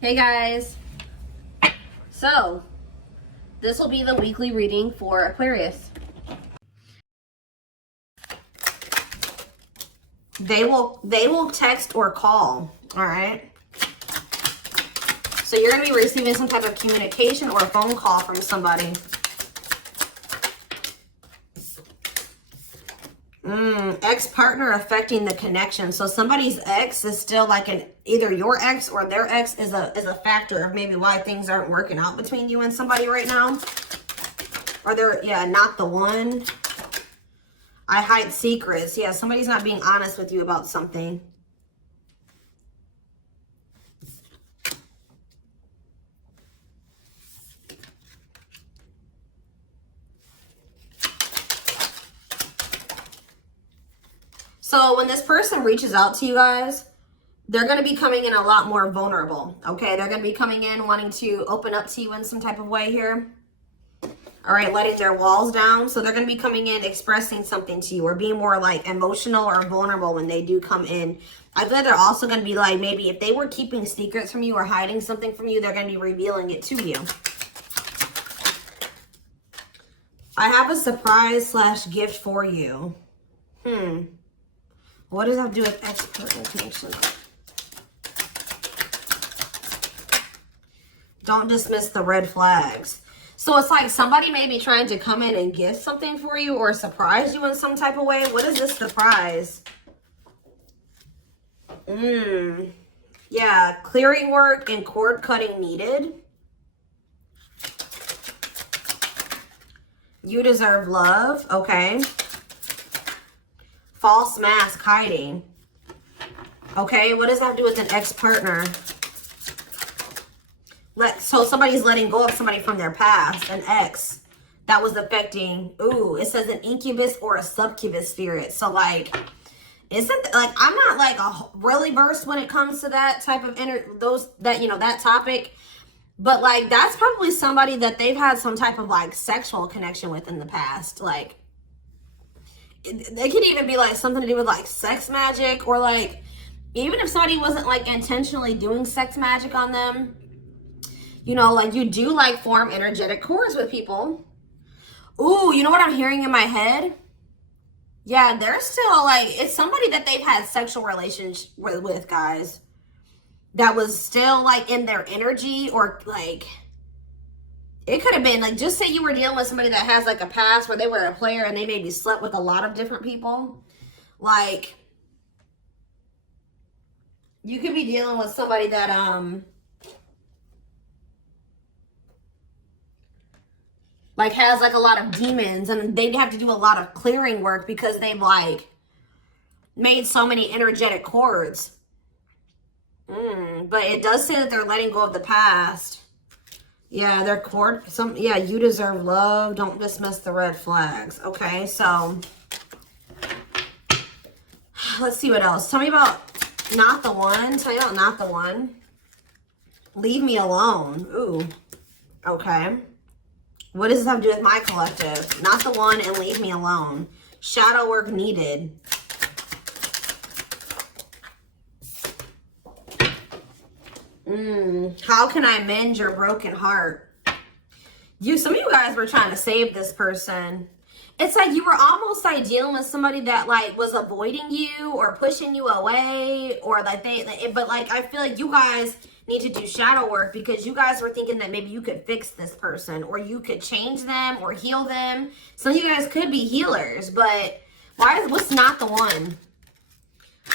Hey guys, so this will be the weekly reading for Aquarius. They will text or call, all right? So you're going to be receiving some type of communication or a phone call from somebody. Ex-partner affecting the connection. So somebody's ex is still like either your ex or their ex is a factor of maybe why things aren't working out between you and somebody right now. Or they're, yeah, not the one. I hide secrets. Yeah, somebody's not being honest with you about something. So when this person reaches out to you guys, they're going to be coming in a lot more vulnerable, okay? They're going to be coming in wanting to open up to you in some type of way here. All right, letting their walls down. So they're going to be coming in expressing something to you or being more like emotional or vulnerable when they do come in. I feel like they're also going to be like, maybe if they were keeping secrets from you or hiding something from you, they're going to be revealing it to you. I have a surprise / gift for you. What does that have to do with ex-partner connection? Don't dismiss the red flags. So it's like somebody may be trying to come in and gift something for you or surprise you in some type of way. What is this surprise? Yeah, clearing work and cord cutting needed. You deserve love. Okay. False mask hiding. Okay, what does that have to do with an ex-partner? So somebody's letting go of somebody from their past, an ex that was affecting. Ooh, it says an incubus or a succubus spirit. So like, isn't like, I'm not like really versed when it comes to that type of that topic, but like that's probably somebody that they've had some type of like sexual connection with in the past. Like they could even be like something to do with like sex magic, or like even if somebody wasn't like intentionally doing sex magic on them, you know, like you do like form energetic cords with people. Ooh, you know what I'm hearing in my head? Yeah, they're still like, it's somebody that they've had sexual relations with, guys, that was still like in their energy, or like it could have been like, just say you were dealing with somebody that has like a past where they were a player and they maybe slept with a lot of different people. Like you could be dealing with somebody that like has like a lot of demons, and they'd have to do a lot of clearing work because they've like made so many energetic cords. But it does say that they're letting go of the past. Yeah, their cord, yeah, you deserve love. Don't dismiss the red flags. Okay, so let's see what else. Tell me about not the one. Tell me about not the one. Leave me alone. Ooh, okay. What does this have to do with my collective? Not the one and leave me alone. Shadow work needed. How can I mend your broken heart? Some of you guys were trying to save this person. It's like you were almost like dealing with somebody that like was avoiding you or pushing you away, or like but like I feel like you guys need to do shadow work because you guys were thinking that maybe you could fix this person or you could change them or heal them. Some of you guys could be healers, but what's not the one?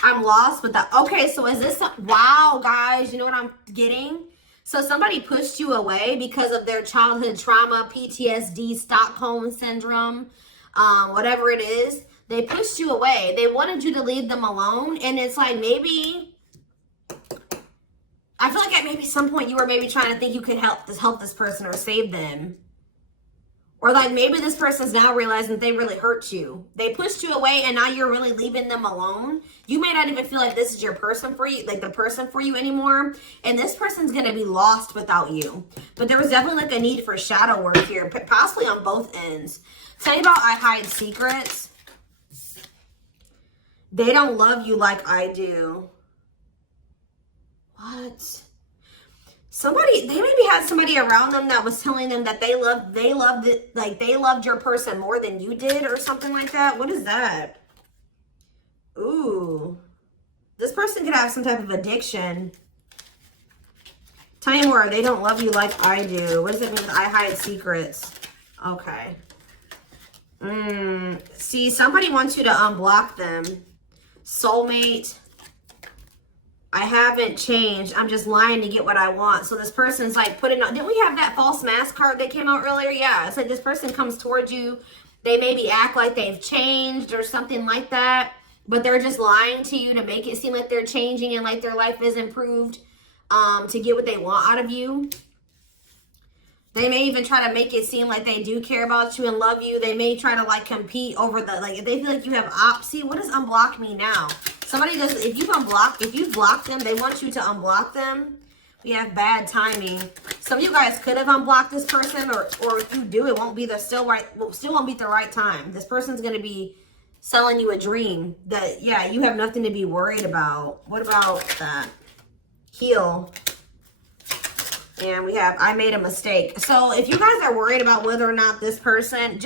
I'm lost with that. Okay, so is this, wow, guys, you know what I'm getting? So somebody pushed you away because of their childhood trauma, PTSD, Stockholm syndrome, whatever it is. They pushed you away. They wanted you to leave them alone. And it's like maybe, I feel like at maybe some point you were maybe trying to think you could help this person or save them. Or like maybe this person's now realizing they really hurt you. They pushed you away and now you're really leaving them alone. You may not even feel like this is your person for you, like the person for you anymore. And this person's going to be lost without you. But there was definitely like a need for shadow work here, possibly on both ends. Tell me about I hide secrets. They don't love you like I do. What? Somebody, they maybe had somebody around them that was telling them that they loved it, like they loved your person more than you did or something like that. What is that? Ooh. This person could have some type of addiction. Tell me more. They don't love you like I do. What does it mean with I hide secrets? Okay. See, somebody wants you to unblock them. Soulmate. I haven't changed. I'm just lying to get what I want. So this person's like putting on, didn't we have that false mask card that came out earlier? Yeah, it's like this person comes towards you. They maybe act like they've changed or something like that, but they're just lying to you to make it seem like they're changing and like their life is improved, to get what they want out of you. They may even try to make it seem like they do care about you and love you. They may try to like compete over the, like if they feel like you have see, what does unblock me now? Somebody does, if you've blocked them, they want you to unblock them. We have bad timing. Some of you guys could have unblocked this person, or if you do, it won't be the still won't be the right time. This person's gonna be selling you a dream that, yeah, you have nothing to be worried about. What about that? Heal. And we have, I made a mistake. So if you guys are worried about whether or not this person,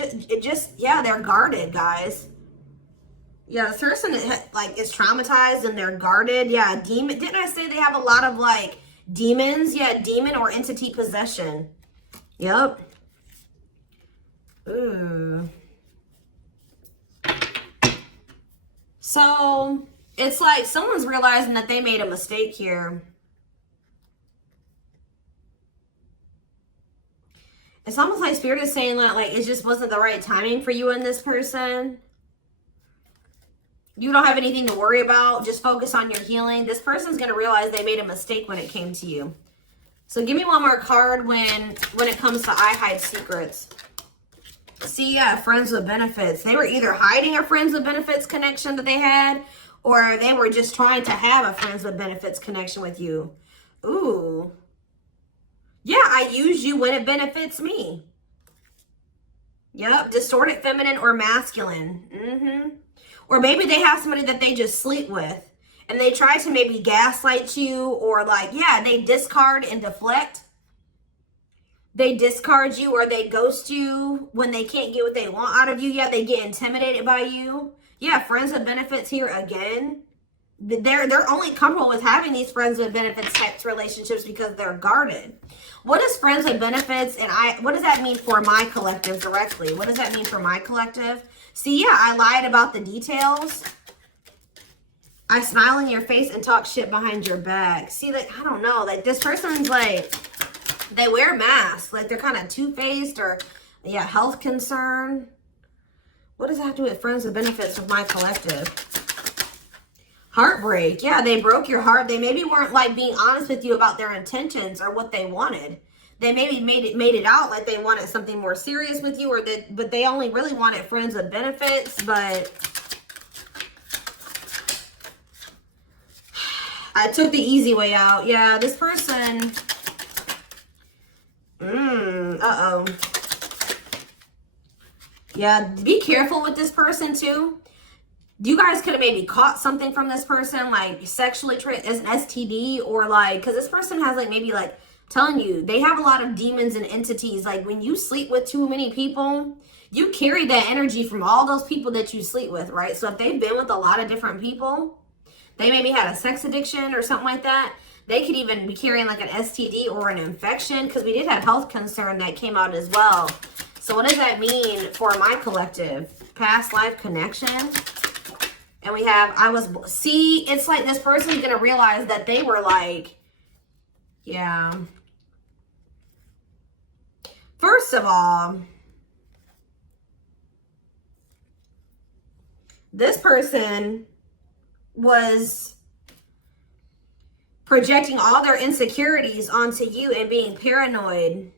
yeah, they're guarded, guys. Yeah, this person like is traumatized and they're guarded. Yeah, demon. Didn't I say they have a lot of like demons? Yeah, demon or entity possession. Yep. Ooh. So it's like someone's realizing that they made a mistake here. It's almost like Spirit is saying that like it just wasn't the right timing for you and this person. You don't have anything to worry about. Just focus on your healing. This person's going to realize they made a mistake when it came to you. So give me one more card when it comes to I hide secrets. See, yeah, friends with benefits. They were either hiding a friends with benefits connection that they had, or they were just trying to have a friends with benefits connection with you. Ooh. Yeah, I use you when it benefits me. Yep, distorted feminine or masculine. Or maybe they have somebody that they just sleep with and they try to maybe gaslight you, or like, yeah, they discard and deflect. They discard you or they ghost you when they can't get what they want out of you. Yeah, they get intimidated by you. Yeah, friends with benefits here again. They're only comfortable with having these friends with benefits types relationships because they're guarded. What is friends with benefits, and what does that mean for my collective directly? What does that mean for my collective? See, yeah, I lied about the details. I smile in your face and talk shit behind your back. See, like, I don't know, like this person's like, they wear masks, like they're kind of two-faced, or yeah, health concern. What does that have to do with friends with benefits with my collective? Heartbreak. Yeah, they broke your heart. They maybe weren't like being honest with you about their intentions or what they wanted. They maybe made it out like they wanted something more serious with you, but they only really wanted friends with benefits. But I took the easy way out. Yeah, this person. Uh-oh. Yeah, be careful with this person too. You guys could have maybe caught something from this person, like sexually as an STD, or like, because this person has like maybe like telling you they have a lot of demons and entities. Like when you sleep with too many people, you carry that energy from all those people that you sleep with, right? So if they've been with a lot of different people, they maybe had a sex addiction or something like that. They could even be carrying like an STD or an infection, because we did have health concern that came out as well. So what does that mean for my collective? Past life connection. And we have, see, it's like this person's going to realize that they were like, yeah. First of all, this person was projecting all their insecurities onto you and being paranoid.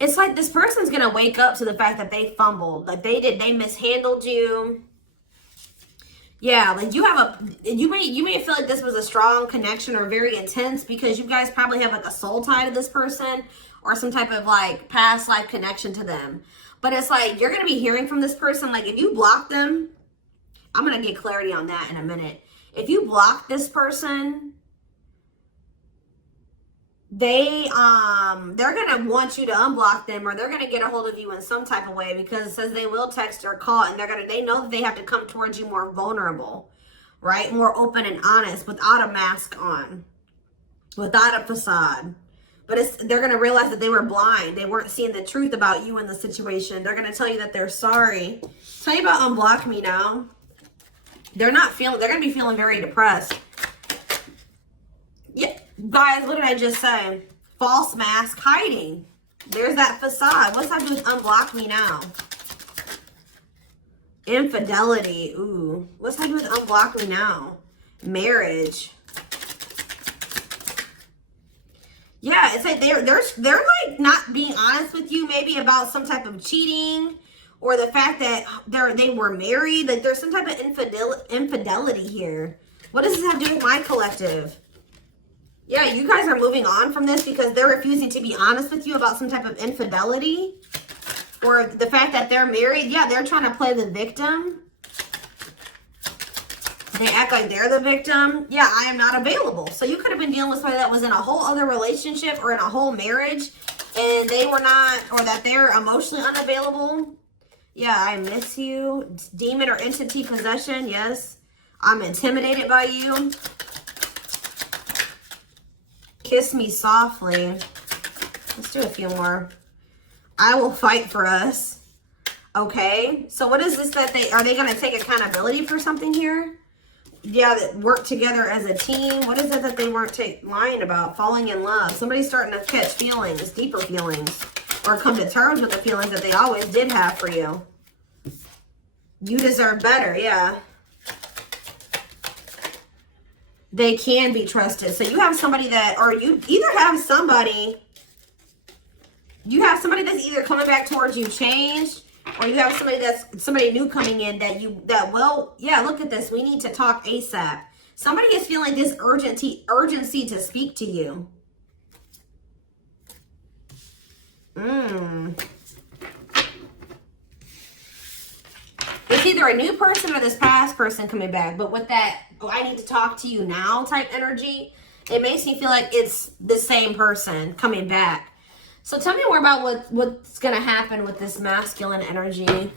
It's like this person's going to wake up to the fact that they fumbled. Like they mishandled you. Yeah, like you may feel like this was a strong connection or very intense because you guys probably have like a soul tie to this person or some type of like past life connection to them. But it's like you're going to be hearing from this person. Like if you block them, I'm going to get clarity on that in a minute. If you block this person, they're gonna want you to unblock them, or they're gonna get a hold of you in some type of way, because it says they will text or call, and they know that they have to come towards you more vulnerable, right? More open and honest, without a mask on, without a facade. But they're gonna realize that they were blind. They weren't seeing the truth about you in the situation. They're gonna tell you that they're sorry. Tell you about unblock me now. They're gonna be feeling very depressed. Yeah, guys, what did I just say? False mask hiding. There's that facade. What's that do with unblock me now? Infidelity. Ooh. What's that do with unblock me now? Marriage. Yeah, it's like they're like not being honest with you, maybe about some type of cheating, or the fact that they were married. Like there's some type of infidelity here. What does this have to do with my collective? Yeah, you guys are moving on from this because they're refusing to be honest with you about some type of infidelity, or the fact that they're married. Yeah, they're trying to play the victim. They act like they're the victim. Yeah, I am not available. So you could have been dealing with somebody that was in a whole other relationship or in a whole marriage, and they were not, or that they're emotionally unavailable. Yeah, I miss you. Demon or entity possession. Yes, I'm intimidated by you. Kiss me softly. Let's do a few more. I will fight for us. Okay, so what is this that are they going to take accountability for something here? Yeah, that work together as a team. What is it that they weren't lying about? Falling in love. Somebody's starting to catch feelings, deeper feelings, or come to terms with the feelings that they always did have for you. You deserve better, yeah. They can be trusted. So you have somebody that, or you either have somebody, that's either coming back towards you changed, or you have somebody new coming in that will, yeah, look at this. We need to talk ASAP. Somebody is feeling this urgency to speak to you. It's either a new person or this past person coming back. But with that, oh, I need to talk to you now type energy, it makes me feel like it's the same person coming back. So tell me more about what's going to happen with this masculine energy.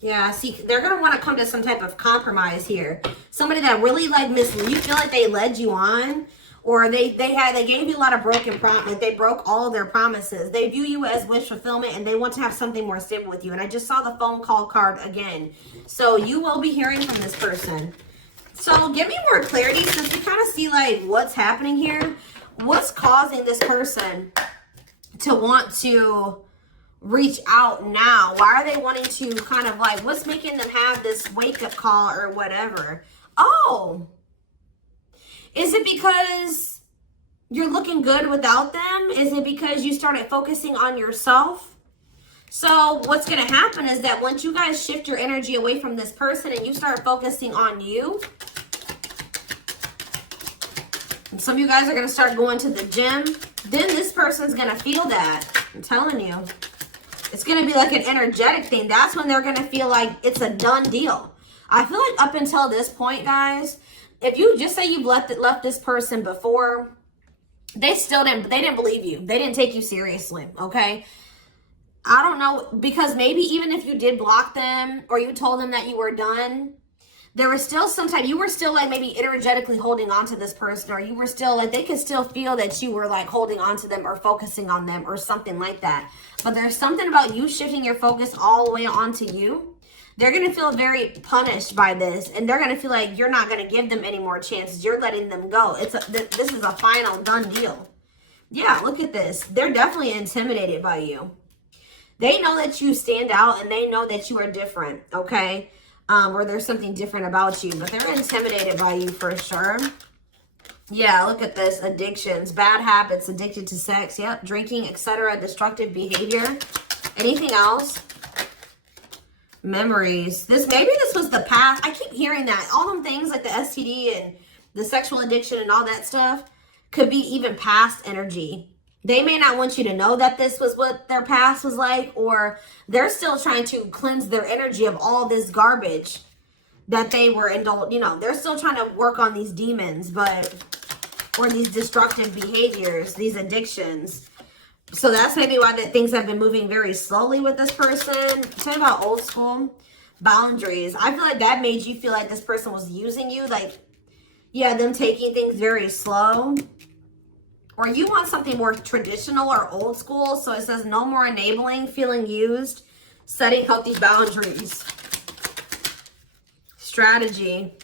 Yeah, see, they're going to want to come to some type of compromise here. Somebody that really like misled you, feel like they led you on, or they gave you a lot of broken promises. They broke all of their promises. They view you as wish fulfillment, and they want to have something more stable with you. And I just saw the phone call card again. So you will be hearing from this person. So give me more clarity, since we kind of see like what's happening here. What's causing this person to want to reach out now? Why are they wanting to kind of like, what's making them have this wake-up call or whatever? Oh, is it because you're looking good without them? Is it because you started focusing on yourself? So what's going to happen is that once you guys shift your energy away from this person and you start focusing on you, and some of you guys are going to start going to the gym, then this person's going to feel that. I'm telling you. It's going to be like an energetic thing. That's when they're going to feel like it's a done deal. I feel like up until this point, guys, if you just say you've left this person before, they didn't believe you. They didn't take you seriously, okay? I don't know, because maybe even if you did block them or you told them that you were done, there was still you were still like maybe energetically holding on to this person, or you were still like, they could still feel that you were like holding on to them or focusing on them or something like that. But there's something about you shifting your focus all the way onto you. They're going to feel very punished by this, and they're going to feel like you're not going to give them any more chances. You're letting them go. This is a final done deal. Yeah, look at this. They're definitely intimidated by you. They know that you stand out, and they know that you are different, okay? Or there's something different about you, but they're intimidated by you for sure. Yeah, look at this. Addictions, bad habits, addicted to sex, yep, drinking, etc., destructive behavior. Anything else? Memories. Maybe this was the past. I keep hearing that. All them things like the STD and the sexual addiction and all that stuff could be even past energy They may not want you to know that this was what their past was like, or they're still trying to cleanse their energy of all this garbage that they were indulged. You know, they're still trying to work on these demons, or these destructive behaviors, these addictions. So that's maybe why that things have been moving very slowly with this person. Talking about old school boundaries. I feel like that made you feel like this person was using you. Like, yeah, them taking things very slow. Or you want something more traditional or old school. So it says no more enabling, feeling used, setting healthy boundaries. Strategy.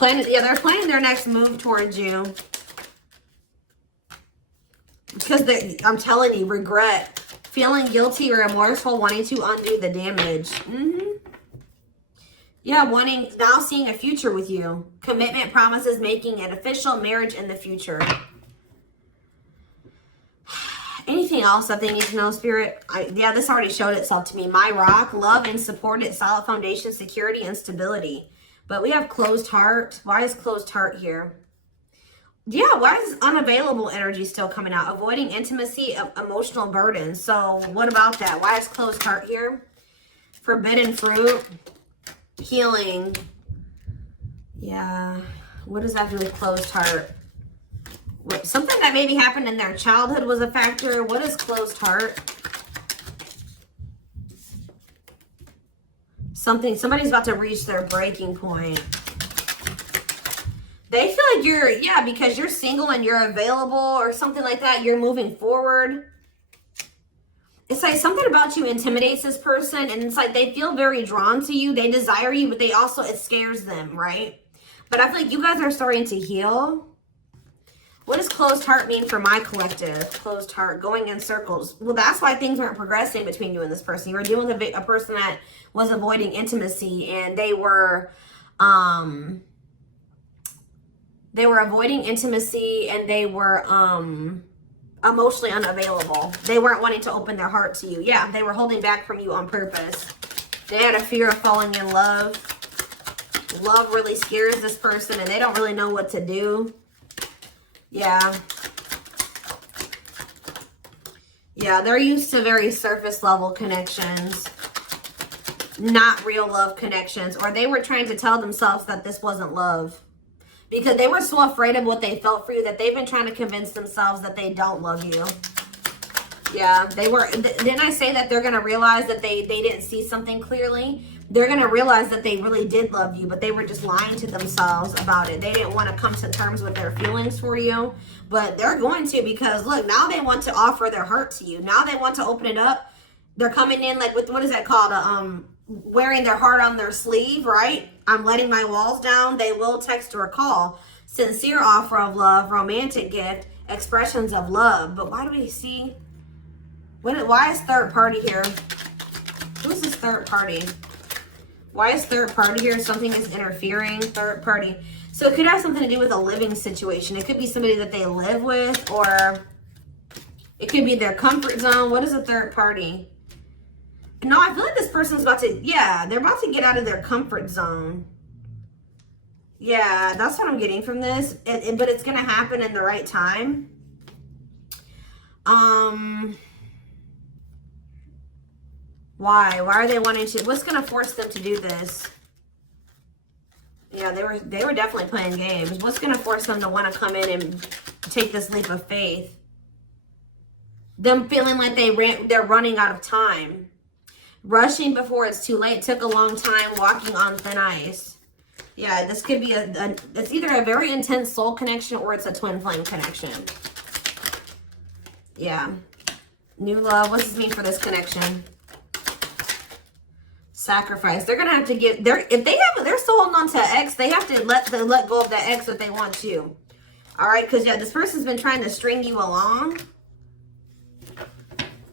They're planning their next move towards you. Because I'm telling you, regret. Feeling guilty or remorseful, wanting to undo the damage. Yeah, now seeing a future with you. Commitment, promises, making an official marriage in the future. Anything else that they need to know, Spirit? Yeah, this already showed itself to me. My rock, love and supported, solid foundation, security, and stability. But we have closed heart. Why is closed heart here? Yeah, why is unavailable energy still coming out? Avoiding intimacy, emotional burden. So what about that? Why is closed heart here? Forbidden fruit, healing. Yeah, what does that do with closed heart? Something that maybe happened in their childhood was a factor. What is closed heart? Somebody's about to reach their breaking point. They feel like you're, because you're single and you're available or something like that. You're moving forward. It's like something about you intimidates this person. And it's like they feel very drawn to you. They desire you, but they also, it scares them, right? But I feel like you guys are starting to heal. What does closed heart mean for my collective? Closed heart, going in circles. Well, that's why things weren't progressing between you and this person. You were dealing with a person that was avoiding intimacy, and they were avoiding intimacy, and they were emotionally unavailable. They weren't wanting to open their heart to you. Yeah, they were holding back from you on purpose. They had a fear of falling in love. Love really scares this person, and they don't really know what to do. Yeah. Yeah, they're used to very surface level connections, not real love connections. Or they were trying to tell themselves that this wasn't love because they were so afraid of what they felt for you that they've been trying to convince themselves that they don't love you. Yeah, they were. Didn't I say that they're going to realize that they didn't see something clearly? They're going to realize that they really did love you, but they were just lying to themselves about it. They didn't want to come to terms with their feelings for you, but they're going to, because look, now they want to offer their heart to you. Now they want to open it up. They're coming in like with, what is that called? Wearing their heart on their sleeve, right? I'm letting my walls down. They will text or call. Sincere offer of love, romantic gift, expressions of love. But why do we see? Why is third party here? Who's this third party? Why is third party here? Something is interfering. Third party. So it could have something to do with a living situation. It could be somebody that they live with, or it could be their comfort zone. What is a third party? No, I feel like this person's about to, they're about to get out of their comfort zone. Yeah, that's what I'm getting from this. But it's going to happen in the right time. Why are they wanting to? What's going to force them to do this? Yeah, they were definitely playing games. What's going to force them to want to come in and take this leap of faith? Them feeling like they're running out of time. Rushing before it's too late. Took a long time, walking on thin ice. Yeah, this could be it's either a very intense soul connection or it's a twin flame connection. Yeah. New love. What does this mean for this connection? Sacrifice. They're gonna have to give. If they're still holding on to an ex, they have to let go of that ex if they want to. All right, because this person's been trying to string you along.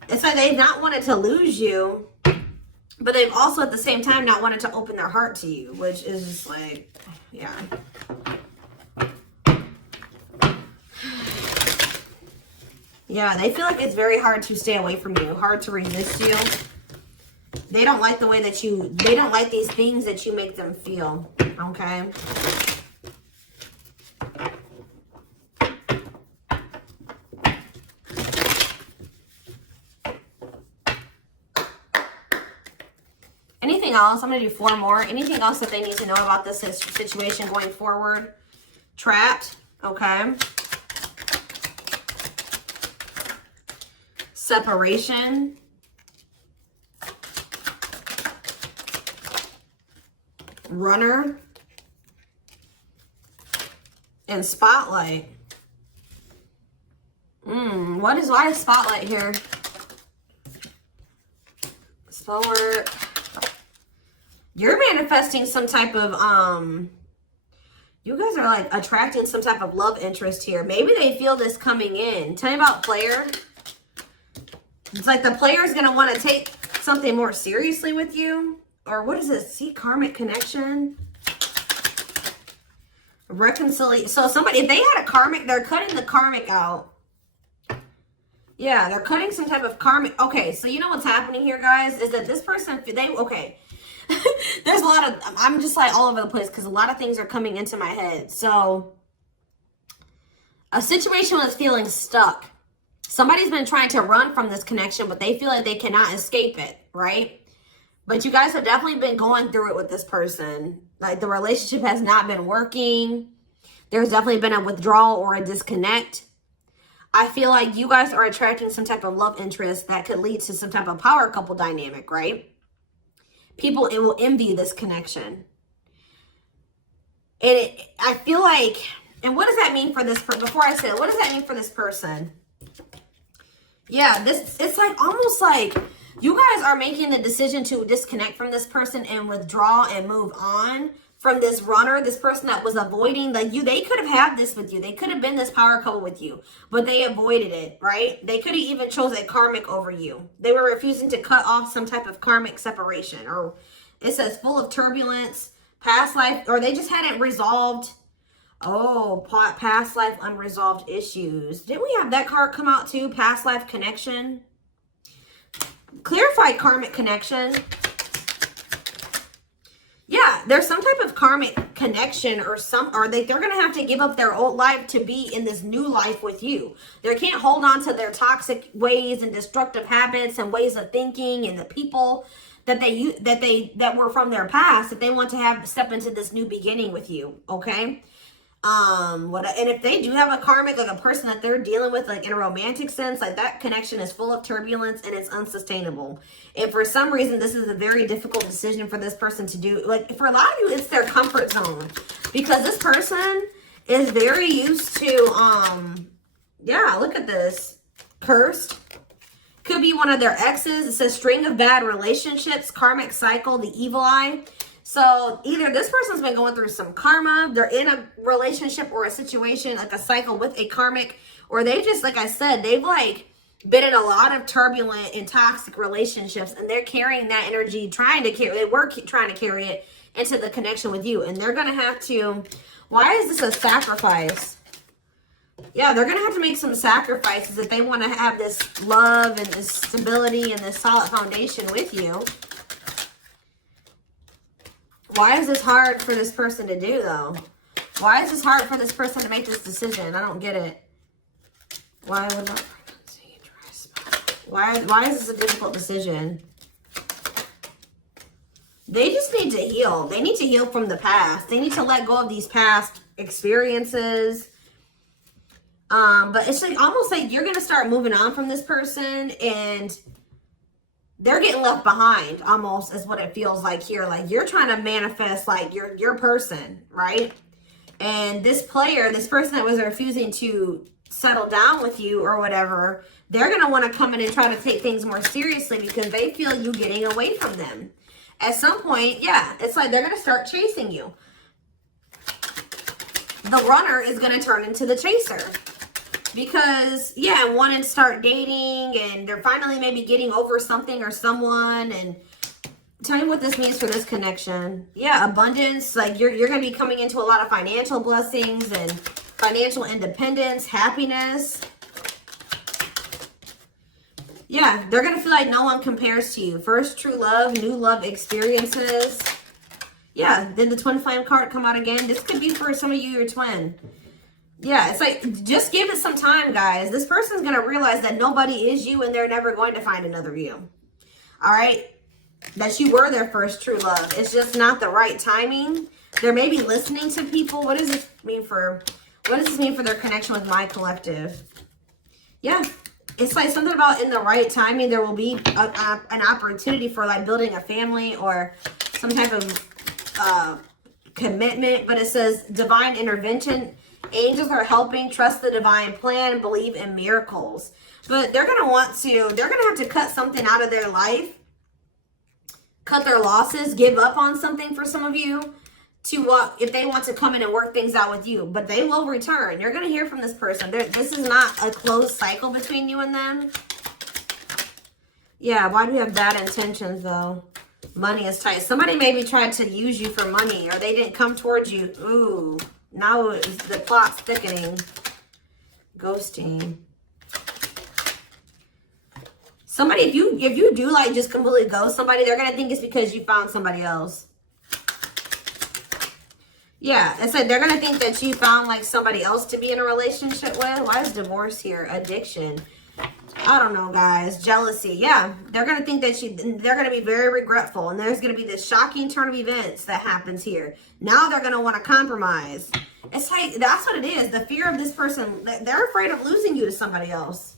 It's like they've not wanted to lose you, but they've also at the same time not wanted to open their heart to you, which is just like, yeah. Yeah, they feel like it's very hard to stay away from you, hard to resist you. They don't like the way that they don't like these things that you make them feel, okay? Anything else? I'm going to do 4 more. Anything else that they need to know about this situation going forward? Trapped. Okay. Separation. Runner. And spotlight. Why is spotlight here? Forward. You're manifesting some type of you guys are like attracting some type of love interest here. Maybe they feel this coming in. Tell me about player. It's like the player is going to want to take something more seriously with you. Or what is this? See, karmic connection. Reconciliation. So somebody, if they had a karmic, they're cutting the karmic out. Yeah, they're cutting some type of karmic. Okay, so you know what's happening here, guys, is that this person, okay. There's a lot of, I'm just like all over the place because a lot of things are coming into my head. So, a situation was feeling stuck. Somebody's been trying to run from this connection, but they feel like they cannot escape it, right? But you guys have definitely been going through it with this person. Like, the relationship has not been working. There's definitely been a withdrawal or a disconnect. I feel like you guys are attracting some type of love interest that could lead to some type of power couple dynamic, right? People, it will envy this connection. And I feel like, and what does that mean for this person? Before I say it, what does that mean for this person? Yeah, it's like almost like you guys are making the decision to disconnect from this person and withdraw and move on from this runner, this person that was avoiding they could have had this with you. They could have been this power couple with you, but they avoided it, right? They could have even chose a karmic over you. They were refusing to cut off some type of karmic separation, or it says full of turbulence, past life, or they just hadn't resolved. Oh, past life unresolved issues. Didn't we have that card come out too? Past life connection. Clarified karmic connection. Yeah, there's some type of karmic connection or they're going to have to give up their old life to be in this new life with you. They can't hold on to their toxic ways and destructive habits and ways of thinking and the people that were from their past that they want to step into this new beginning with you, okay? And if they do have a karmic, like a person that they're dealing with, like in a romantic sense, like that connection is full of turbulence and it's unsustainable. And for some reason, this is a very difficult decision for this person to do. Like for a lot of you, it's their comfort zone because this person is very used to, yeah, look at this. Cursed. Could be one of their exes. It says string of bad relationships, karmic cycle, the evil eye. So either this person's been going through some karma, they're in a relationship or a situation, like a cycle with a karmic, or they just, like I said, they've like been in a lot of turbulent and toxic relationships, and they're carrying that energy, they were trying to carry it into the connection with you, and they're going to have to, why is this a sacrifice? Yeah, they're going to have to make some sacrifices if they want to have this love and this stability and this solid foundation with you. Why is this hard for this person to do, though? Why is this hard for this person to make this decision? I don't get it. Why would not frequency dry spot? Why is this a difficult decision? They just need to heal. They need to heal from the past. They need to let go of these past experiences. But it's like almost like you're going to start moving on from this person and they're getting left behind almost is what it feels like here. Like you're trying to manifest like your person, right? And this person that was refusing to settle down with you or whatever, they're going to want to come in and try to take things more seriously because they feel you getting away from them. At some point, yeah, it's like they're going to start chasing you. The runner is going to turn into the chaser. Because, yeah, wanting to start dating and they're finally maybe getting over something or someone. And tell me what this means for this connection. Yeah, abundance. Like you're going to be coming into a lot of financial blessings and financial independence, happiness. Yeah, they're going to feel like no one compares to you. First true love, new love experiences. Yeah, then the twin flame card come out again. This could be for some of you, your twin. Yeah, it's like, just give it some time, guys. This person's going to realize that nobody is you and they're never going to find another you. All right? that you were their first true love. It's just not the right timing. They're maybe listening to people. What does this mean for their connection with my collective? Yeah. It's like something about in the right timing, there will be an opportunity for like building a family or some type of commitment. But it says divine intervention. Angels are helping. Trust the divine plan. Believe in miracles. But they're going to have to cut something out of their life. Cut their losses. Give up on something for some of you. If they want to come in and work things out with you, but they will return. You're going to hear from this person. This is not a closed cycle between you and them. Yeah, why do we have bad intentions though? Money is tight. Somebody maybe tried to use you for money or they didn't come towards you. Ooh, now the plot's thickening. Ghosting. Somebody, if you do like just completely ghost somebody, they're going to think it's because you found somebody else. Yeah, it said they're going to think that you found like somebody else to be in a relationship with. Why is divorce here? Addiction. I don't know, guys. Jealousy. Yeah, they're going to think that they're going to be very regretful. And there's going to be this shocking turn of events that happens here. Now they're going to want to compromise. It's like, that's what it is. The fear of this person, they're afraid of losing you to somebody else.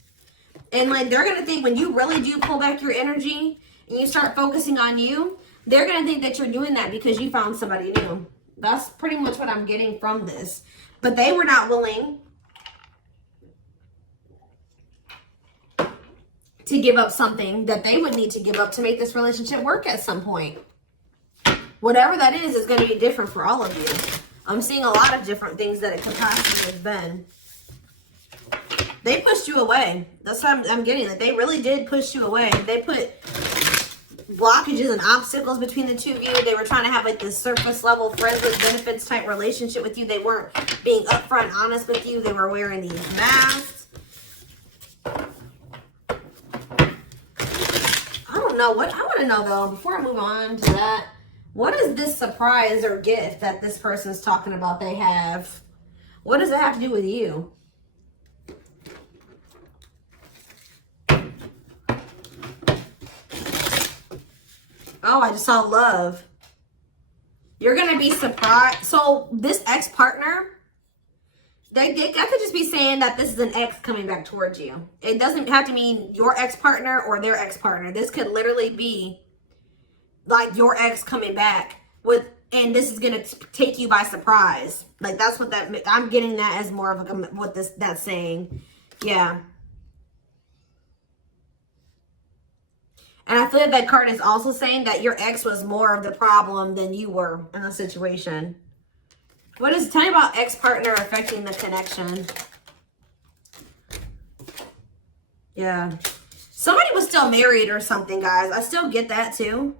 And like, they're going to think when you really do pull back your energy and you start focusing on you, they're going to think that you're doing that because you found somebody new. That's pretty much what I'm getting from this. But they were not willing to give up something that they would need to give up to make this relationship work at some point. Whatever that is going to be different for all of you. I'm seeing a lot of different things that it could possibly have been. They pushed you away. That's what I'm getting. That they really did push you away. They put blockages and obstacles between the two of you. They were trying to have like this surface level friends with benefits type relationship with you. They weren't being upfront honest with you. They were wearing these masks. I don't know what I want to know though, before I move on to that, what is this surprise or gift that this person's talking about they have? What does it have to do with you? Oh, I just saw love. You're going to be surprised. So this ex-partner, I could just be saying that this is an ex coming back towards you. It doesn't have to mean your ex-partner or their ex-partner. This could literally be like your ex coming back and this is going to take you by surprise. Like that's what I'm getting that as more of what that's saying. Yeah. And I feel like that card is also saying that your ex was more of the problem than you were in the situation. Tell me about ex-partner affecting the connection. Yeah. Somebody was still married or something, guys. I still get that too.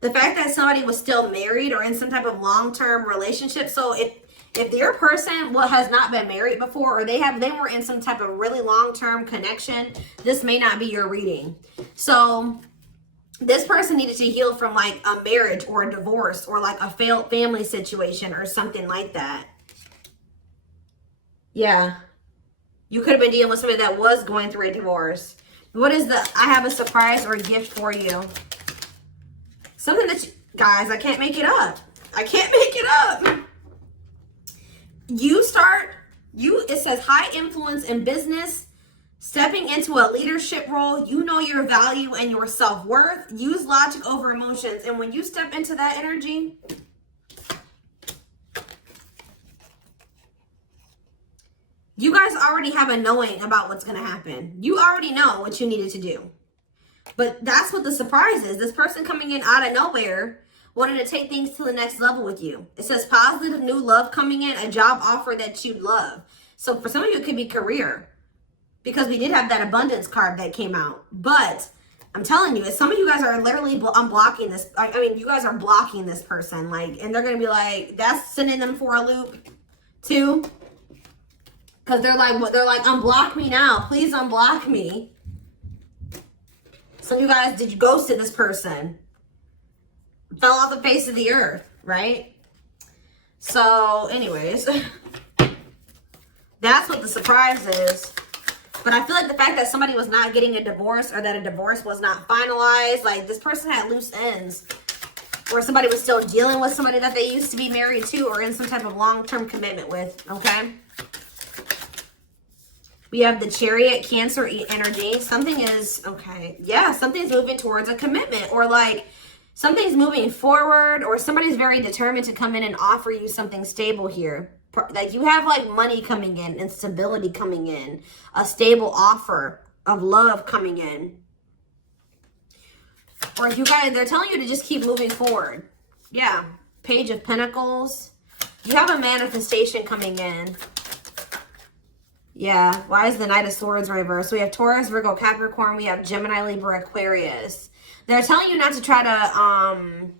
The fact that somebody was still married or in some type of long-term relationship. So if your person has not been married before or they were in some type of really long-term connection, this may not be your reading. So this person needed to heal from like a marriage or a divorce or like a failed family situation or something like that. Yeah. You could have been dealing with somebody that was going through a divorce. What is I have a surprise or a gift for you. Something that guys, I can't make it up. I can't make it up. It says high influence in business. Stepping into a leadership role, you know your value and your self-worth. Use logic over emotions. And when you step into that energy, you guys already have a knowing about what's going to happen. You already know what you needed to do. But that's what the surprise is. This person coming in out of nowhere wanted to take things to the next level with you. It says positive new love coming in, a job offer that you'd love. So for some of you, it could be career. Because we did have that abundance card that came out. But I'm telling you, some of you guys are literally unblocking this. I mean, you guys are blocking this person. Like, and they're going to be like, that's sending them for a loop too. Because they're like, unblock me now. Please unblock me. Some of you guys, did you ghosted this person? Fell off the face of the earth, right? So anyways, that's what the surprise is. But I feel like the fact that somebody was not getting a divorce or that a divorce was not finalized, like this person had loose ends. Or somebody was still dealing with somebody that they used to be married to or in some type of long-term commitment with, okay? We have the Chariot, Cancer energy. Something is, okay, yeah, something's moving towards a commitment, or like something's moving forward, or somebody's very determined to come in and offer you something stable here. Like you have like money coming in and stability coming in, a stable offer of love coming in. Or you guys, they're telling you to just keep moving forward. Yeah, Page of Pentacles. You have a manifestation coming in. Yeah, why is the Knight of Swords reversed? We have Taurus, Virgo, Capricorn. We have Gemini, Libra, Aquarius. They're telling you not to try to,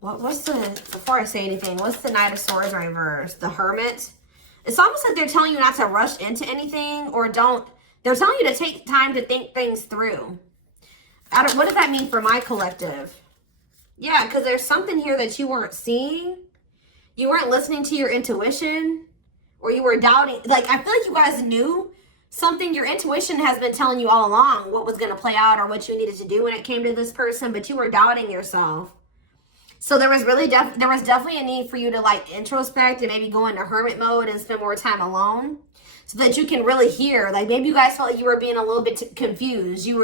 what's the, before I say anything, what's the Knight of Swords reversed? The Hermit. It's almost like they're telling you not to rush into anything, or they're telling you to take time to think things through. What does that mean for my collective? Yeah, because there's something here that you weren't seeing. You weren't listening to your intuition, or you were doubting. Like, I feel like you guys knew something. Your intuition has been telling you all along what was going to play out or what you needed to do when it came to this person, but you were doubting yourself. So there was really there was definitely a need for you to like introspect and maybe go into hermit mode and spend more time alone so that you can really hear. Like maybe you guys felt like you were being a little bit confused. You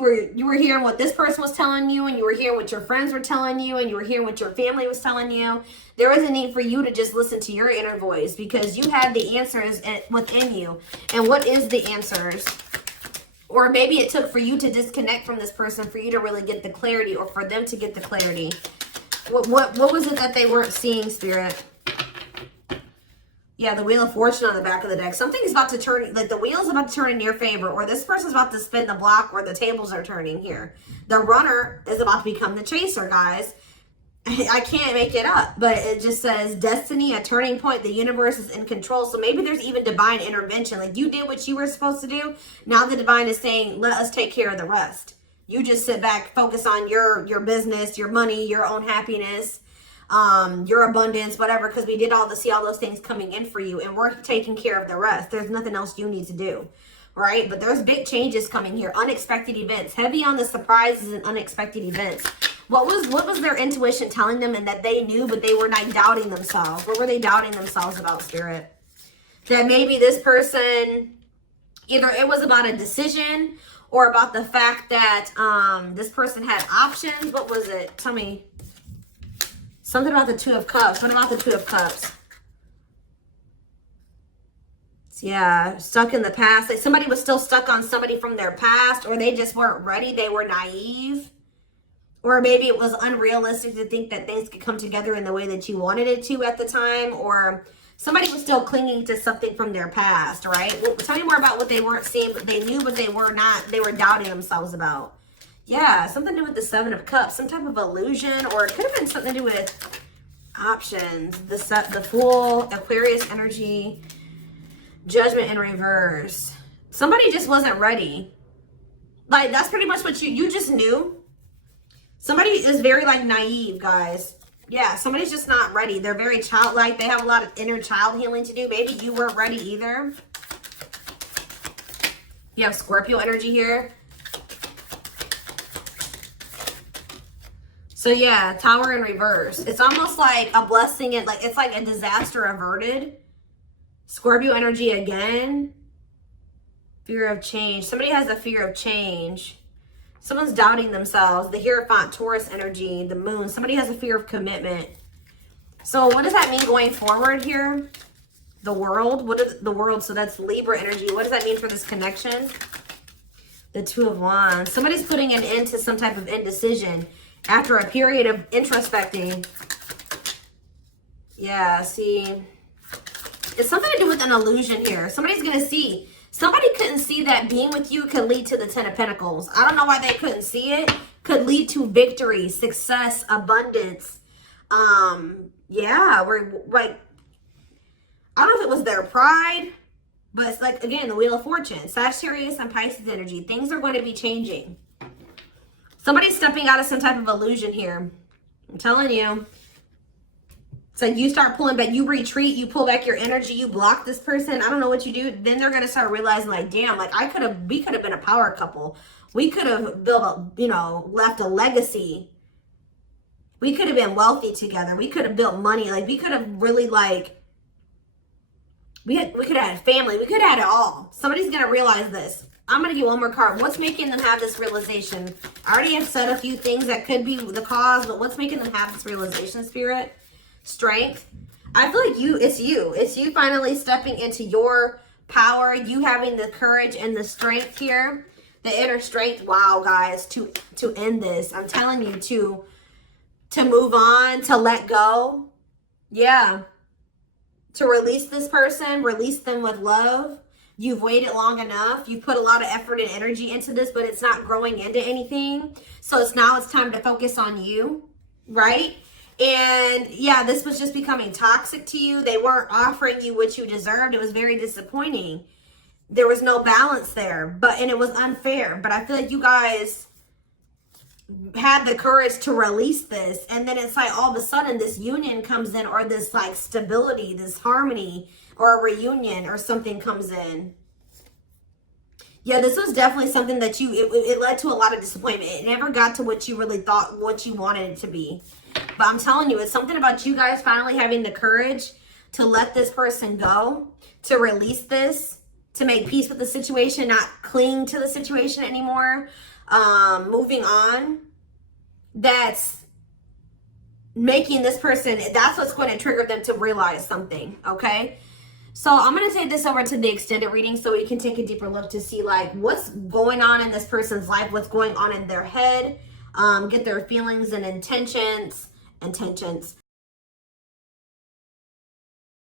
were hearing what this person was telling you, and you were hearing what your friends were telling you, and you were hearing what your family was telling you. There was a need for you to just listen to your inner voice, because you have the answers within you. And what is the answers? Or maybe it took for you to disconnect from this person for you to really get the clarity, or for them to get the clarity. What was it that they weren't seeing, Spirit? Yeah, the Wheel of Fortune on the back of the deck. Something's about to turn, like the wheel is about to turn in your favor, or this person's about to spin the block, or the tables are turning here. The runner is about to become the chaser, guys. I can't make it up, but it just says destiny, a turning point. The universe is in control. So maybe there's even divine intervention. Like you did what you were supposed to do. Now the divine is saying, let us take care of the rest. You just sit back, focus on your business, your money, your own happiness, your abundance, whatever, because we did see all those things coming in for you, and we're taking care of the rest. There's nothing else you need to do, right? But there's big changes coming here, unexpected events, heavy on the surprises and unexpected events. What was their intuition telling them, and that they knew, but they were not doubting themselves? What were they doubting themselves about, Spirit? That maybe this person, either it was about a decision or about the fact that this person had options. What was it? Tell me. Something about the Two of Cups. What about the Two of Cups? Yeah, stuck in the past. Like somebody was still stuck on somebody from their past, or they just weren't ready. They were naive. Or maybe it was unrealistic to think that things could come together in the way that you wanted it to at the time. Or somebody was still clinging to something from their past, right? Well, tell me more about what they weren't seeing, but they knew, but they were not. They were doubting themselves about. Yeah, something to do with the Seven of Cups, some type of illusion, or it could have been something to do with options. The Fool, Aquarius energy, Judgment in reverse. Somebody just wasn't ready. Like, that's pretty much what you just knew. Somebody is very, like, naive, guys. Yeah, somebody's just not ready. They're very childlike. They have a lot of inner child healing to do. Maybe you weren't ready either. You have Scorpio energy here. So yeah, Tower in reverse. It's almost like a blessing. It's like a disaster averted. Scorpio energy again. Fear of change. Somebody has a fear of change. Someone's doubting themselves. The Hierophant, Taurus energy, the Moon. Somebody has a fear of commitment. So what does that mean going forward here? The World. What is the World? So that's Libra energy. What does that mean for this connection? The Two of Wands. Somebody's putting an end to some type of indecision after a period of introspecting. Yeah, see. It's something to do with an illusion here. Somebody's going to see. Somebody couldn't see that being with you could lead to the Ten of Pentacles. I don't know why they couldn't see it. Could lead to victory, success, abundance. Yeah, we're like, I don't know if it was their pride, but it's like, again, the Wheel of Fortune. Sagittarius and Pisces energy. Things are going to be changing. Somebody's stepping out of some type of illusion here. I'm telling you. So you start pulling back, you retreat, you pull back your energy, you block this person. I don't know what you do. Then they're going to start realizing like, damn, like we could have been a power couple. We could have built a, you know, left a legacy. We could have been wealthy together. We could have built money. Like we could have really like, we could have had a family. We could have had it all. Somebody's going to realize this. I'm going to get one more card. What's making them have this realization? I already have said a few things that could be the cause, but what's making them have this realization, Spirit? Strength. I feel like it's you finally stepping into your power, you having the courage and the strength here, the inner strength. Wow, guys, to end this. I'm telling you, to move on, to let go. Yeah. To release this person, release them with love. You've waited long enough. You've put a lot of effort and energy into this, but it's not growing into anything. So it's time to focus on you, right? And yeah, this was just becoming toxic to you. They weren't offering you what you deserved. It was very disappointing. There was no balance there, and it was unfair. But I feel like you guys had the courage to release this. And then it's like all of a sudden this union comes in, or this like stability, this harmony, or a reunion or something comes in. Yeah, this was definitely something that it led to a lot of disappointment. It never got to what you really thought, what you wanted it to be. But I'm telling you, it's something about you guys finally having the courage to let this person go, to release this, to make peace with the situation, not cling to the situation anymore, moving on. That's making this person, that's what's going to trigger them to realize something, okay? So I'm going to take this over to the extended reading so we can take a deeper look to see like what's going on in this person's life, what's going on in their head, get their feelings and intentions